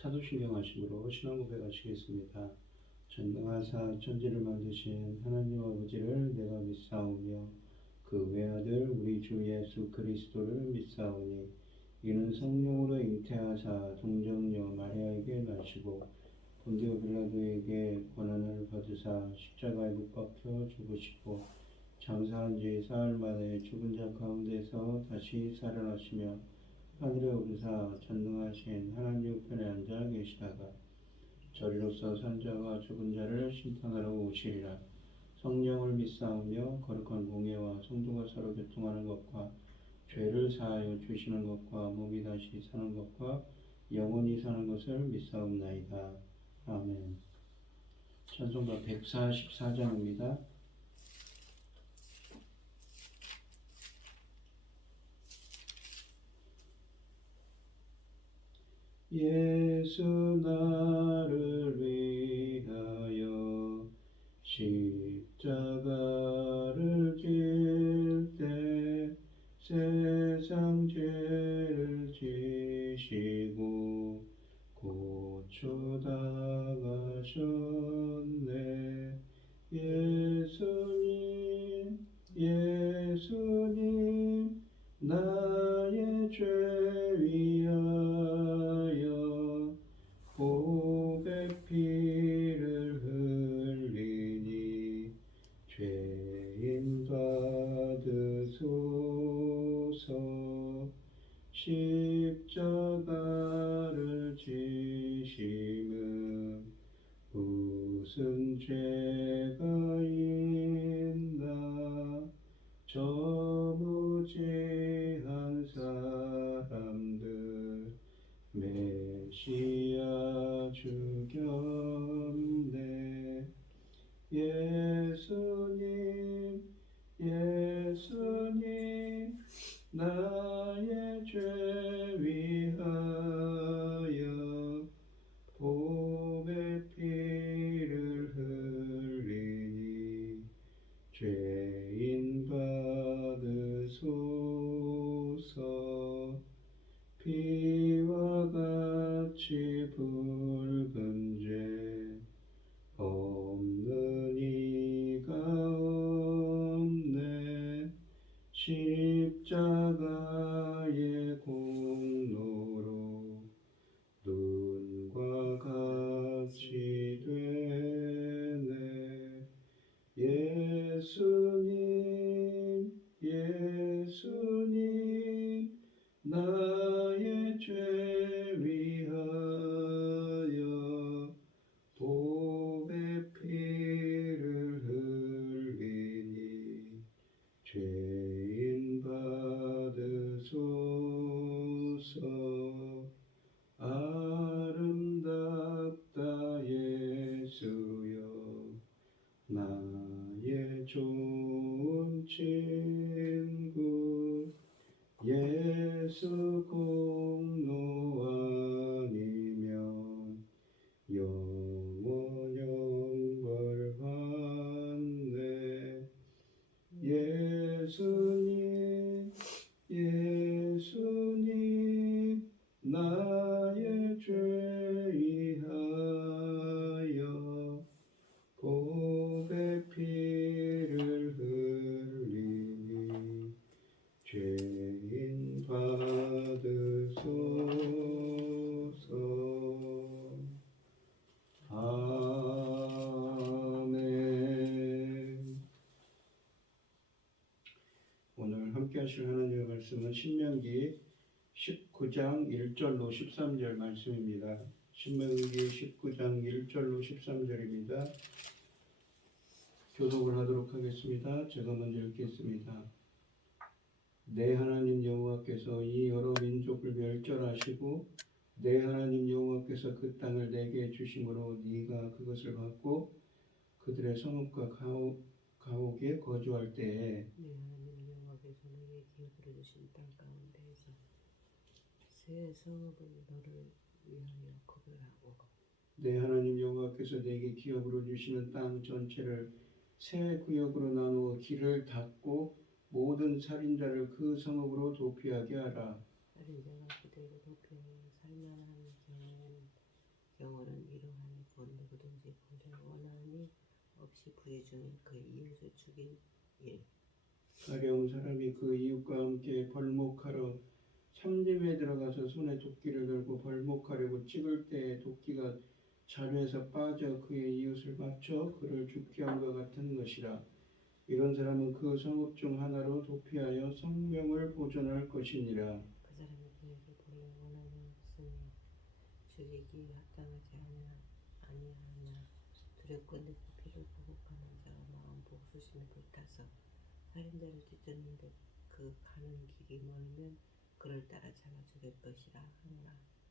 차도신경하심으로 신앙 고백하시겠습니다. 전능하사 천지를 만드신 하나님 아버지를 내가 믿사오며 그 외아들 우리 주 예수 그리스도를 믿사오니 이는 성령으로 잉태하사 동정녀 마리아에게 나시고 본디오 빌라도에게 고난을 받으사 십자가에 못 박혀 죽으시고 장사한 지 사흘 만에 죽은 자 가운데서 다시 살아나시며 하늘에 오르사 전능하신 하나님 우편에 앉아 계시다가 저리로서 산자와 죽은 자를 심판하러 오시리라. 성령을 믿사오며 거룩한 공예와 성도가 서로 교통하는 것과 죄를 사하여 주시는 것과 몸이 다시 사는 것과 영원히 사는 것을 믿사옵나이다. 아멘. 찬송가 144장입니다. 예수 나를 위하여 십자가를 질 때 세상 죄를 지시고 고쳐다가셨네. 예수님 예수님 나의 죄 위하여 보배 피를 흘리니 죄인 받으소서. 십자가를 지심은 무슨 죄가 있나. 저 무지한 사람들 메시아 죽였네. 예수님 예수님 나의 죄 위하여 보배 피를 흘리니 죄인 받으소서. 피와 같이 붉은 죄 없는 이가 없네. 십자가의 공로로 눈과 같이 되네. 예수님 예수님 나의 죄 위하여 보배 피를 흘리니 죄인 받으소서. 아름답다 예수여 나의 좋은 친구. 예수 공로 아니면 영원 영벌 받네. 예수님 예수님 나의 죄 위하여 보배 피를 흘리니 죄인 받으소서. 아멘. 오늘 함께 하실 하나님의 말씀은 신명기 19장 1절로 13절 말씀입니다. 신명기 19장 1절로 13절입니다. 교독을 하도록 하겠습니다. 제가 먼저 읽겠습니다. 내 하나님 여호와께서 이 여러 민족을 멸절하시고 내 하나님 여호와께서 그 땅을 내게 주심으로 네가 그것을 받고 그들의 성읍과 가옥에 거주할 때에 내 하나님 여호와께서 내게 기업으로 주신 땅 가운데에서 새 성읍을 너를 위하여 거별하고 내 하나님 여호와께서 내게 기업으로 주시는 땅 전체를 새 구역으로 나누어 길을 닫고 모든 살인자를 그 성읍으로 도피하게 하라. 살인자가 그대로 도피하여 살만한 경우에는 영혼은 이러하니 곧 누구든지 본래 원한이 없이 부의 중인 그의 이웃을 죽인 일. 가령 사람이 그 이웃과 함께 벌목하러 삼림에 들어가서 손에 도끼를 들고 벌목하려고 찍을 때에 도끼가 자루에서 빠져 그의 이웃을 맞춰 그를 죽게 함과 같은 것이라. 이런 사람은 그 성읍 중 하나로 도피하여 성명을 보존할 것이니라. 그 사람이 그에게 본래 원한이 없으니 죽이기 합당하지 아니하나 두렵건대 그 피를 보복하는 자가 마음 복수심에 불타서 살인자를 찢었는데 그 가는 길이 멀면 그를 따라 잡아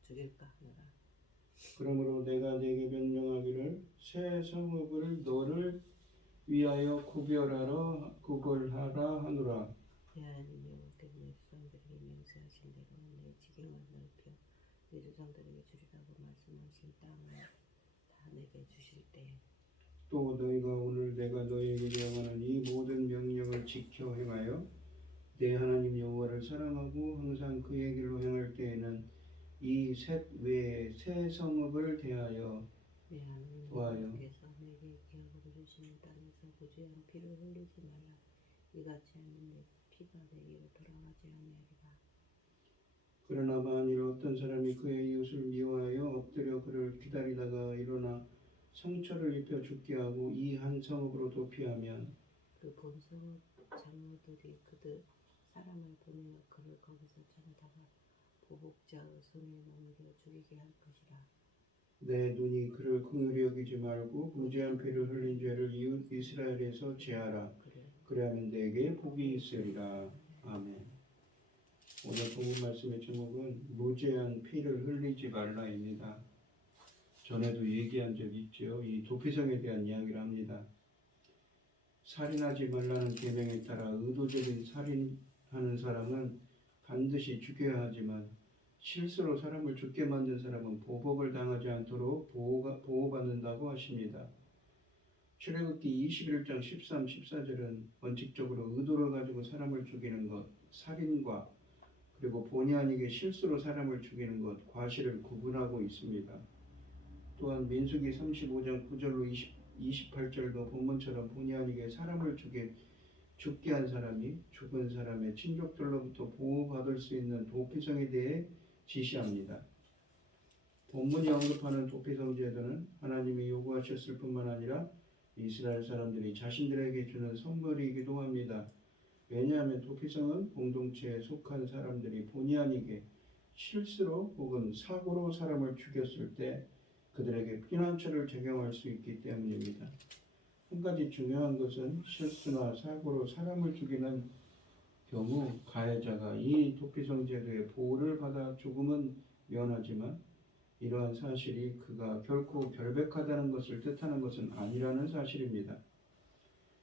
죽일까 하노라. 그러므로 내가 네게 명령하기를 새 성읍을 너를 위하여 구걸하라 하노라. 내 하나님 여호와께서 내 조상들에게 맹세하신 대로 내 지경을 넓혀 내 조상들에게 주리라고 말씀하신 땅을 다 내게 주실 때에 또 너희가 오늘 내가 너희에게 명하는 이 모든 명령을 지켜 행하여 내 하나님 여호와를 사랑하고 항상 그의 길로 행할 때에는 이 셋 외에 새 성읍을 대하여 내 하나님 좋아요. 여호와께서 내게 기업으로 주시는 땅에서 무죄한 피를 흘리지 말라. 이같이 하면 내 피가 내게로 돌아가지 아니하리라. 그러나 만일 어떤 사람이 그의 이웃을 미워하여 엎드려 그를 기다리다가 일어나 상처를 입혀 죽게 하고 이 한 성읍으로 도피하면 그 본성의 장로들이 그들 사람을 보내어 그를 거기서 찾아다가 보복자의 손에 넘겨 죽이게 할 것이라. 내 눈이 그를 긍휼히 여기지 말고 무죄한 피를 흘린 죄를 이웃 이스라엘에서 제하라. 그래야면 내게 복이 있으리라. 아멘. 오늘 본문 말씀의 제목은 무죄한 피를 흘리지 말라입니다. 전에도 얘기한 적 있죠. 이 도피성에 대한 이야기를 합니다. 살인하지 말라는 계명에 따라 의도적인 살인하는 사람은 반드시 죽여야 하지만 실수로 사람을 죽게 만든 사람은 보복을 당하지 않도록 보호받는다고 하십니다. 출애굽기 21장 13, 14절은 원칙적으로 의도를 가지고 사람을 죽이는 것, 살인과 그리고 본의 아니게 실수로 사람을 죽이는 것, 과실을 구분하고 있습니다. 또한 민수기 35장 9절로 28절도 본문처럼 본의 아니게 사람을 죽게 한 사람이 죽은 사람의 친족들로부터 보호받을 수 있는 도피성에 대해 지시합니다. 본문이 언급하는 도피성 제도는 하나님이 요구하셨을 뿐만 아니라 이스라엘 사람들이 자신들에게 주는 선물이기도 합니다. 왜냐하면 도피성은 공동체에 속한 사람들이 본의 아니게 실수로 혹은 사고로 사람을 죽였을 때 그들에게 피난처를 제공할 수 있기 때문입니다. 한 가지 중요한 것은 실수나 사고로 사람을 죽이는 경우 가해자가 이 도피성 제도의 보호를 받아 조금은 면하지만 이러한 사실이 그가 결코 결백하다는 것을 뜻하는 것은 아니라는 사실입니다.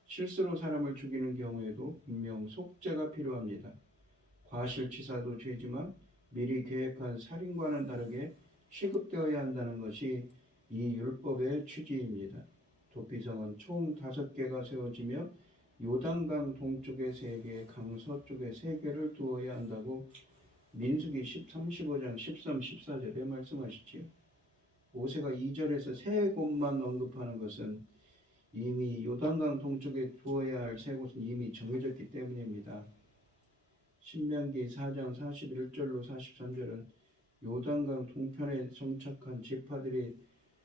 실수로 사람을 죽이는 경우에도 분명 속죄가 필요합니다. 과실치사도 죄지만 미리 계획한 살인과는 다르게 취급되어야 한다는 것이 이 율법의 취지입니다. 도피성은 총 5개가 세워지며 요단강 동쪽에 3개, 강 서쪽에 3개를 두어야 한다고 민수기 35장 13, 14절에 말씀하시지요. 모세가 2절에서 3곳만 언급하는 것은 이미 요단강 동쪽에 두어야 할 3곳은 이미 정해졌기 때문입니다. 신명기 4장 41절로 43절은 요단강 동편에 정착한 지파들이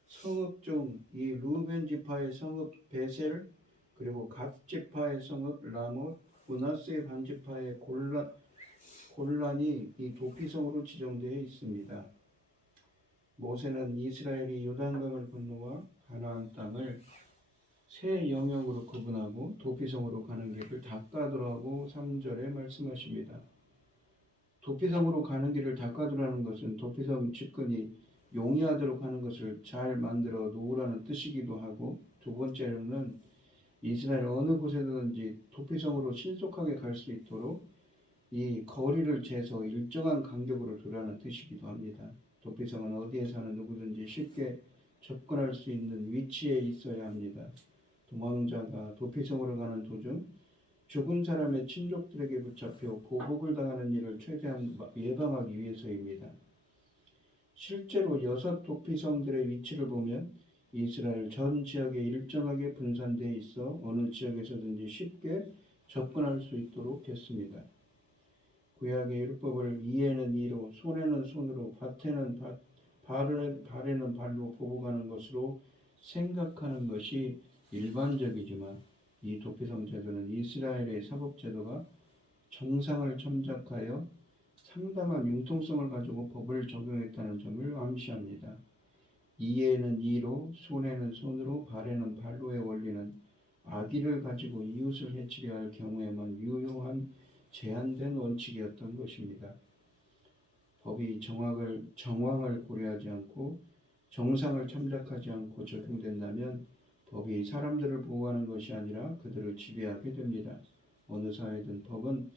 성읍 중 이 루벤 지파의 성읍 베셀, 그리고 갓 지파의 성읍 라못, 므낫세 반 지파의 골란이 이 도피성으로 지정되어 있습니다. 모세는 이스라엘이 요단강을 건너와 가나안 땅을 세 영역으로 구분하고 도피성으로 가는 길을 닦아두라고 3절에 말씀하십니다. 도피성으로 가는 길을 닦아두라는 것은 도피성 집근이 용이하도록 하는 것을 잘 만들어 놓으라는 뜻이기도 하고, 두 번째로는 이스라엘 어느 곳에든지 도피성으로 신속하게 갈 수 있도록 이 거리를 재서 일정한 간격으로 두라는 뜻이기도 합니다. 도피성은 어디에 사는 누구든지 쉽게 접근할 수 있는 위치에 있어야 합니다. 도망자가 도피성으로 가는 도중 죽은 사람의 친족들에게 붙잡혀 보복을 당하는 일을 최대한 예방하기 위해서입니다. 실제로 6 도피성들의 위치를 보면 이스라엘 전 지역에 일정하게 분산되어 있어 어느 지역에서든지 쉽게 접근할 수 있도록 했습니다. 구약의 율법을 이에는 이로, 손에는 손으로, 밭에는 밭, 발에는 발로 보고가는 것으로 생각하는 것이 일반적이지만 이 도피성 제도는 이스라엘의 사법 제도가 정상을 참작하여 상당한 융통성을 가지고 법을 적용했다는 점을 암시합니다. 이에는 이로, 손에는 손으로, 발에는 발로의 원리는 악의를 가지고 이웃을 해치려 할 경우에만 유효한 제한된 원칙이었던 것입니다. 법이 정황을 고려하지 않고 정상을 참작하지 않고 적용된다면 법이 사람들을 보호하는 것이 아니라 그들을 지배하게 됩니다. 어느 사회든 법은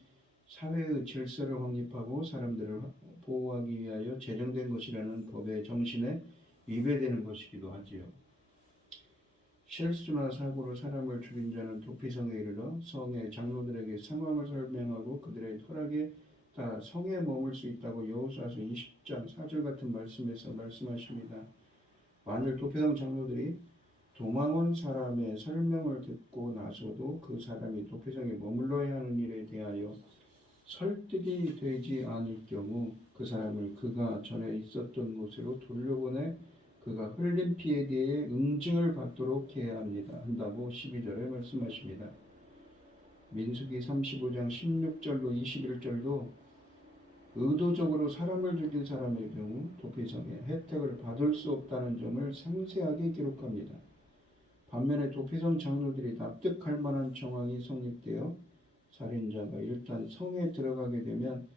사회의 질서를 확립하고 사람들을 보호하기 위하여 제정된 것이라는 법의 정신에 위배되는 것이기도 하지요. 실수나 사고로 사람을 죽인 자는 도피성에 이르러 성의 장로들에게 상황을 설명하고 그들의 허락에 따라 성에 머물 수 있다고 여호수아서 20장 4절 같은 말씀에서 말씀하십니다. 만일 도피성 장로들이 도망 온 사람의 설명을 듣고 나서도 그 사람이 도피성에 머물러야 하는 일에 대하여 설득이 되지 않을 경우 그 사람을 그가 전에 있었던 곳으로 돌려보내 그가 흘린 피에 대해 응징을 받도록 해야 한다고 12절에 말씀하십니다. 민수기 35장 16절로 21절도 의도적으로 사람을 죽인 사람의 경우 도피성의 혜택을 받을 수 없다는 점을 상세하게 기록합니다. 반면에 도피성 장로들이 납득할 만한 정황이 성립되어 살인자가 일단 성에 들어가게 되면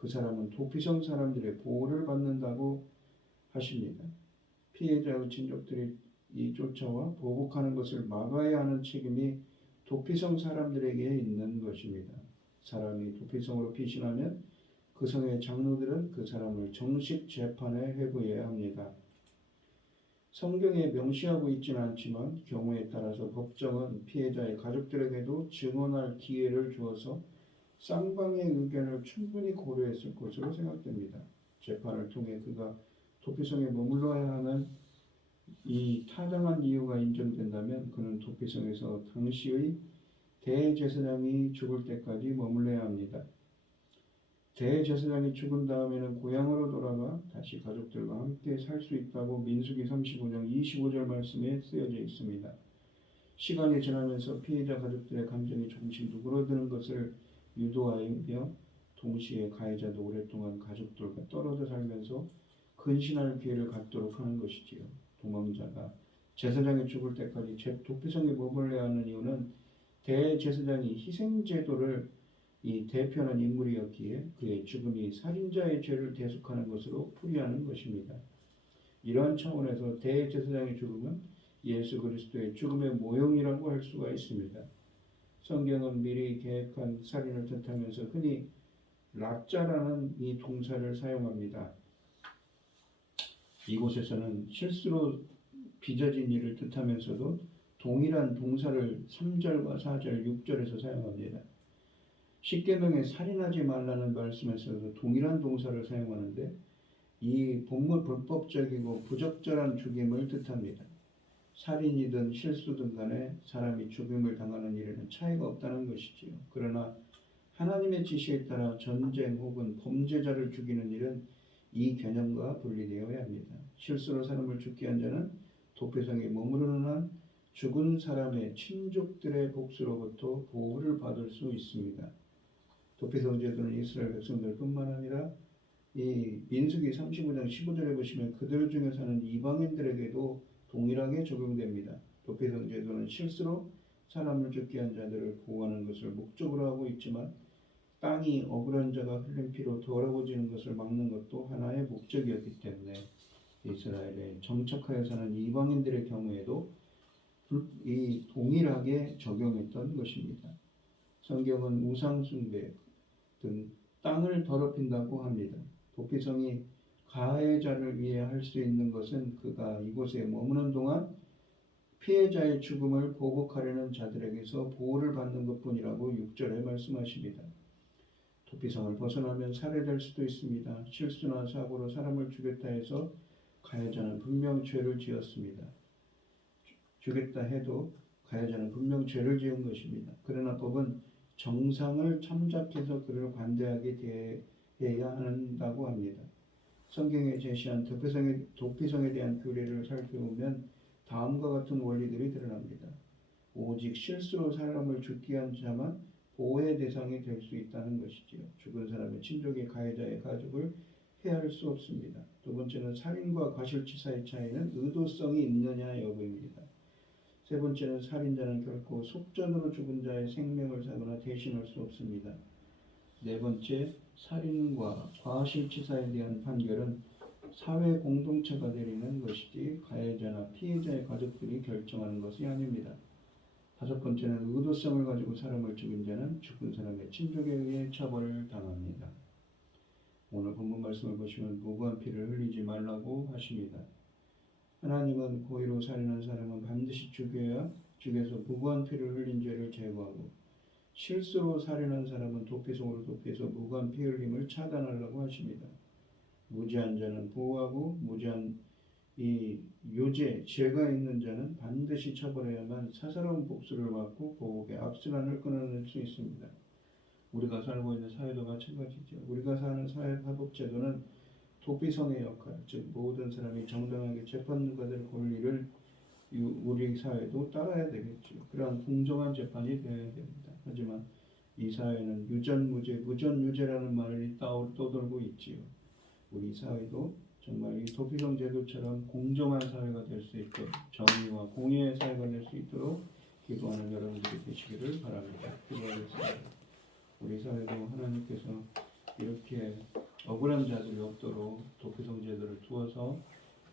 그 사람은 도피성 사람들의 보호를 받는다고 하십니다. 피해자의 친족들이 이 쫓아와 보복하는 것을 막아야 하는 책임이 도피성 사람들에게 있는 것입니다. 사람이 도피성으로 피신하면 그 성의 장로들은 그 사람을 정식 재판에 회부해야 합니다. 성경에 명시하고 있지는 않지만 경우에 따라서 법정은 피해자의 가족들에게도 증언할 기회를 주어서 쌍방의 의견을 충분히 고려했을 것으로 생각됩니다. 재판을 통해 그가 도피성에 머물러야 하는 이 타당한 이유가 인정된다면 그는 도피성에서 당시의 대제사장이 죽을 때까지 머물러야 합니다. 대제사장이 죽은 다음에는 고향으로 돌아가 다시 가족들과 함께 살 수 있다고 민수기 35장 25절 말씀에 쓰여져 있습니다. 시간이 지나면서 피해자 가족들의 감정이 조금씩 누그러드는 것을 유도하며 동시에 가해자도 오랫동안 가족들과 떨어져 살면서 근신할 기회를 갖도록 하는 것이지요. 도망자가 제사장이 죽을 때까지 도피성에 머물러야 하는 이유는 대제사장이 희생제도를 대표하는 인물이었기에 그의 죽음이 살인자의 죄를 대속하는 것으로 풀이하는 것입니다. 이러한 차원에서 대제사장의 죽음은 예수 그리스도의 죽음의 모형이라고 할 수가 있습니다. 성경은 미리 계획한 살인을 뜻하면서 흔히 랍자라는 이 동사를 사용합니다. 이곳에서는 실수로 빚어진 일을 뜻하면서도 동일한 동사를 3절과 4절, 6절에서 사용합니다. 십계명에 살인하지 말라는 말씀에서도 동일한 동사를 사용하는데 이 본문 불법적이고 부적절한 죽임을 뜻합니다. 살인이든 실수든 간에 사람이 죽임을 당하는 일에는 차이가 없다는 것이지요. 그러나 하나님의 지시에 따라 전쟁 혹은 범죄자를 죽이는 일은 이 개념과 분리되어야 합니다. 실수로 사람을 죽게 한 자는 도피성에 머무르는 한 죽은 사람의 친족들의 복수로부터 보호를 받을 수 있습니다. 도피성 제도는 이스라엘 백성들뿐만 아니라 이 민수기 35장 15절에 보시면 그들 중에 사는 이방인들에게도 동일하게 적용됩니다. 도피성 제도는 실수로 사람을 죽게 한 자들을 보호하는 것을 목적으로 하고 있지만 땅이 억울한 자가 흘린 피로 더러워지는 것을 막는 것도 하나의 목적이었기 때문에 이스라엘에 정착하여 사는 이방인들의 경우에도 이 동일하게 적용했던 것입니다. 성경은 우상숭배 등 땅을 더럽힌다고 합니다. 도피성이 가해자를 위해 할 수 있는 것은 그가 이곳에 머무는 동안 피해자의 죽음을 보복하려는 자들에게서 보호를 받는 것뿐이라고 6절에 말씀하십니다. 도피성을 벗어나면 살해될 수도 있습니다. 실수나 사고로 사람을 죽였다 해서 가해자는 분명 죄를 지었습니다. 죽였다 해도 가해자는 분명 죄를 지은 것입니다. 그러나 법은 정상을 참작해서 그를 관대하게 대해야 한다고 합니다. 성경에 제시한 도피성에 대한 규례를 살펴보면 다음과 같은 원리들이 드러납니다. 오직 실수로 사람을 죽게 한 자만 보호의 대상이 될 수 있다는 것이지요. 죽은 사람의 친족이 가해자의 가족을 헤아릴 수 없습니다. 두 번째는 살인과 과실치사의 차이는 의도성이 있느냐 여부입니다. 세 번째는 살인자는 결코 속전으로 죽은 자의 생명을 사거나 대신할 수 없습니다. 네 번째, 살인과 과실치사에 대한 판결은 사회 공동체가 내리는 것이지 가해자나 피해자의 가족들이 결정하는 것이 아닙니다. 다섯 번째는 의도성을 가지고 사람을 죽인 자는 죽은 사람의 친족에 의해 처벌을 당합니다. 오늘 본문 말씀을 보시면 무고한 피를 흘리지 말라고 하십니다. 하나님은 고의로 살인한 사람은 반드시 죽여서 무고한 피를 흘린 죄를 제거하고 실수로 살인한 사람은 도피성으로 도피해서 무고한 피 흘림을 차단하려고 하십니다. 무죄한 자는 보호하고 무죄한 이 유죄, 죄가 있는 자는 반드시 처벌해야만 사사로운 복수를 받고 보복의 악순환을 끊어낼 수 있습니다. 우리가 살고 있는 사회도 마찬가지죠. 우리가 사는 사법제도는 도피성의 역할, 즉 모든 사람이 정당하게 재판받을 권리를 우리 사회도 따라야 되겠죠. 그러한 공정한 재판이 되어야 됩니다. 하지만 이 사회는 유전무죄, 무전유죄라는 말이 떠돌고 있지요. 우리 사회도 정말 이 도피성 제도처럼 공정한 사회가 될 수 있도록 정의와 공의의 사회가 될 수 있도록 기도하는 여러분들이 되시기를 바랍니다. 기도하겠습니다. 우리 사회도 하나님께서 이렇게 억울한 자들이 없도록 도피성 제도를 두어서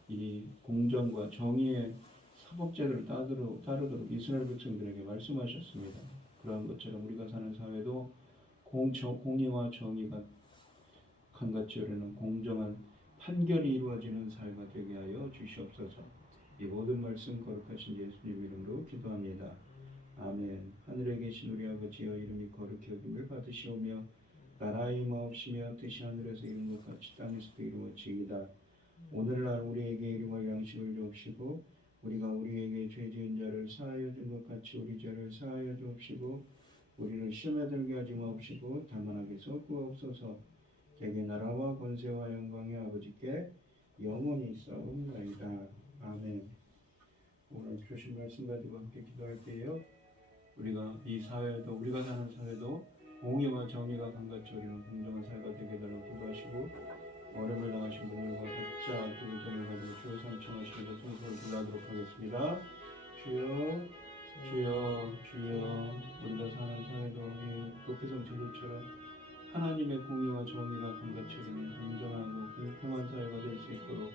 이 공정과 정의의 사법제도를 따르도록 이스라엘 백성들에게 말씀하셨습니다. 그러한 것처럼 우리가 사는 사회도 공의와 정의가 강같이 흐르는 공정한 판결이 이루어지는 삶이 되게 하여 주시옵소서. 이 모든 말씀 거룩하신 예수님 이름으로 기도합니다. 아멘. 하늘에 계신 우리 아버지여 이름이 거룩히 여김을 받으시오며 나라의 마옵시며 뜻이 하늘에서 이룬 것 같이 땅에서도 이루어지이다. 오늘날 우리에게 일용할 양식을 주옵시고 우리가 우리에게 죄 지은 자를 사하여 준 것 같이 우리 죄를 사하여 주옵시고 우리를 시험에 들게 하지 마옵시고 다만 악에서 구하옵소서. 대개 나라와 권세와 영광의 아버지께 영원히 있사옵나이다. 아멘. 오늘 주신 말씀 가지고 함께 기도할게요. 우리가 이 사회도 우리가 사는 사회도 공의와 정의가 강같이 흐르는 공정한 사회가 되게 달라고 기도하시고 어려움을 당하신 분들과 각자 그의 점을 가지고 주여 삼청하시면서 성소를 불러하도록 하겠습니다. 주여 주여 주여. 우리가 사는 사회도 이 도피성 제도처럼 하나님의 공의와 정의가 강같이 흐르는 공정하고 공평한 사회가 될 수 있도록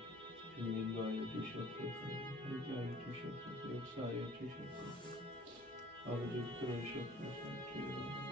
주님 인도하여 주시옵소서. 함께하여 주시옵소서. 역사하여 주시옵소서. 아버지 붙들어 주시옵소서. 주여.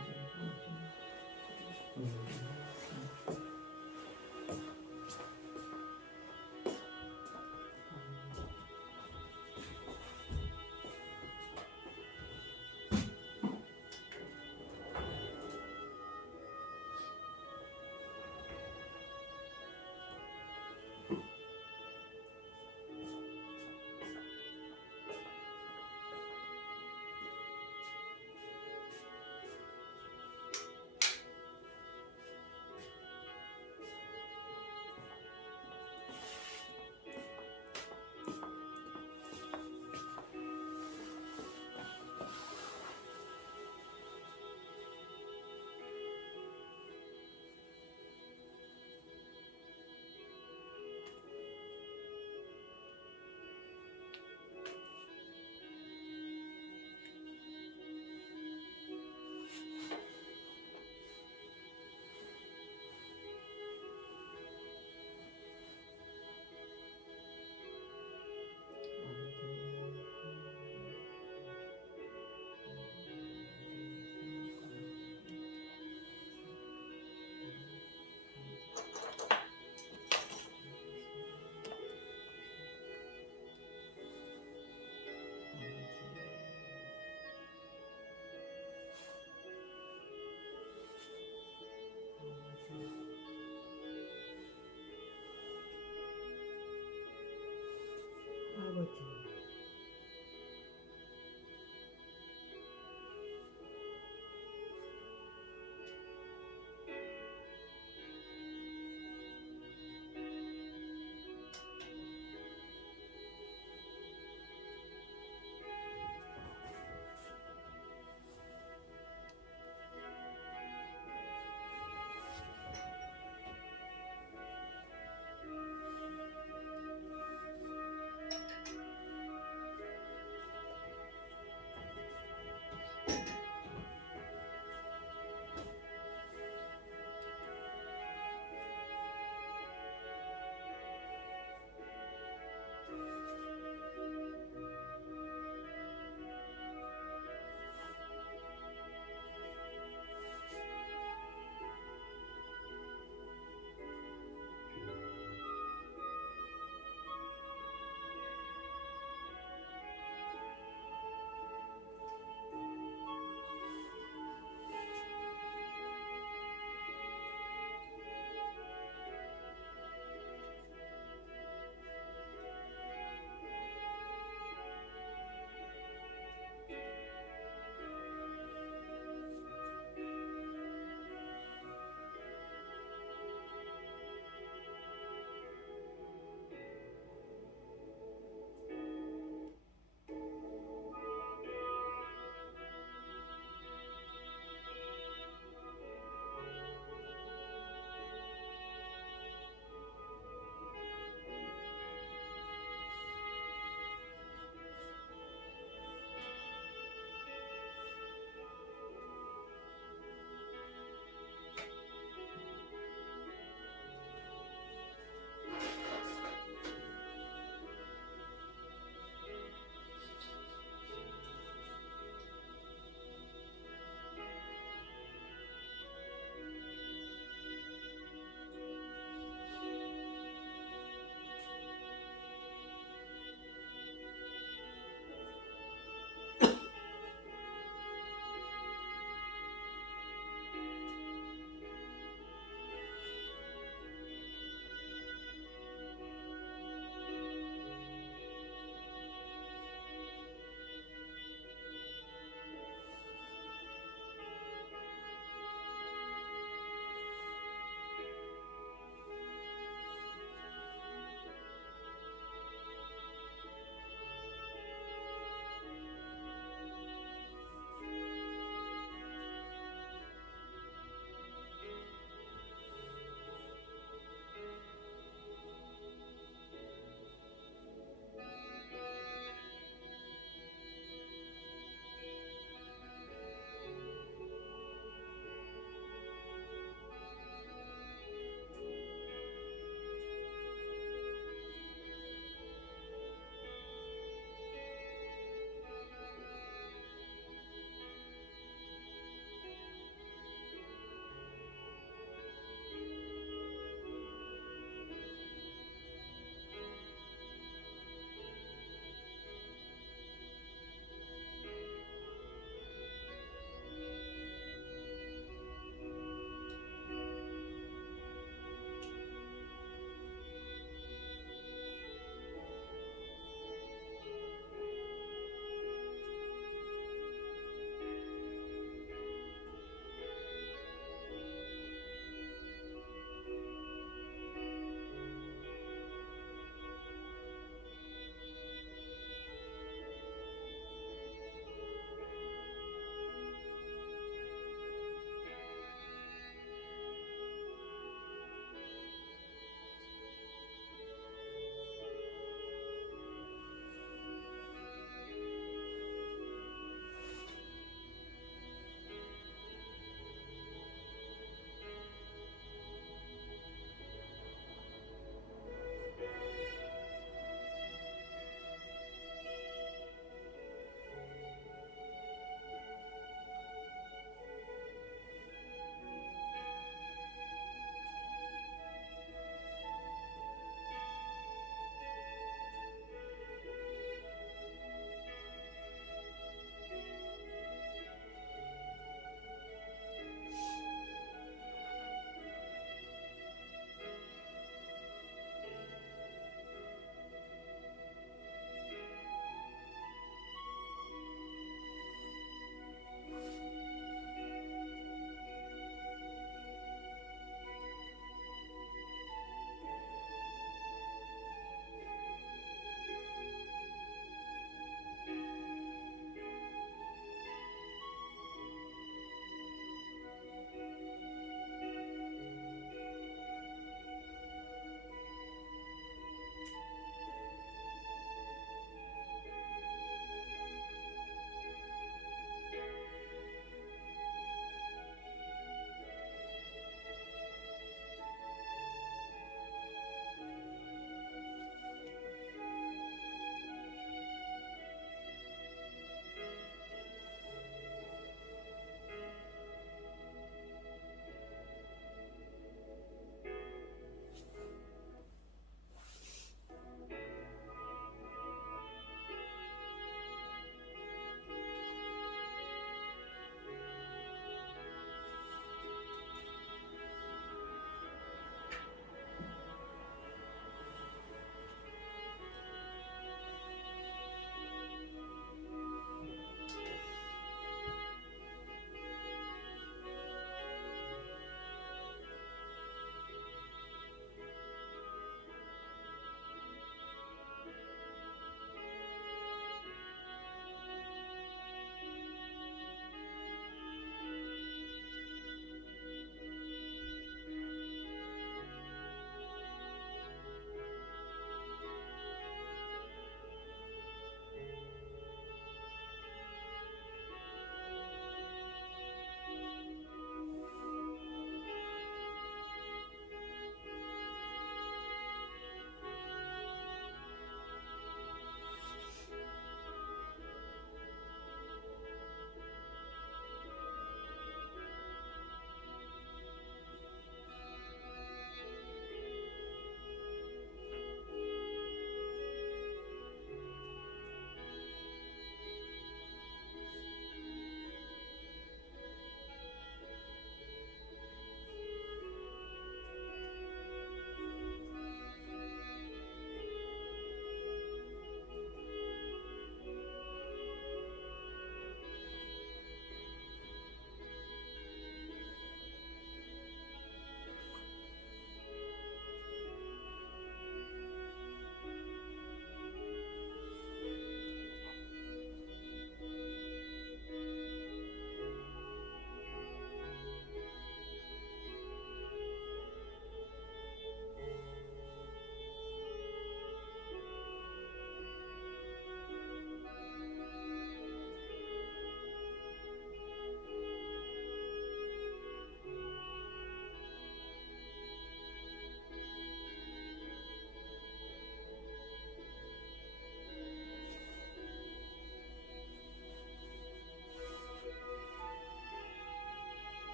주옵소서.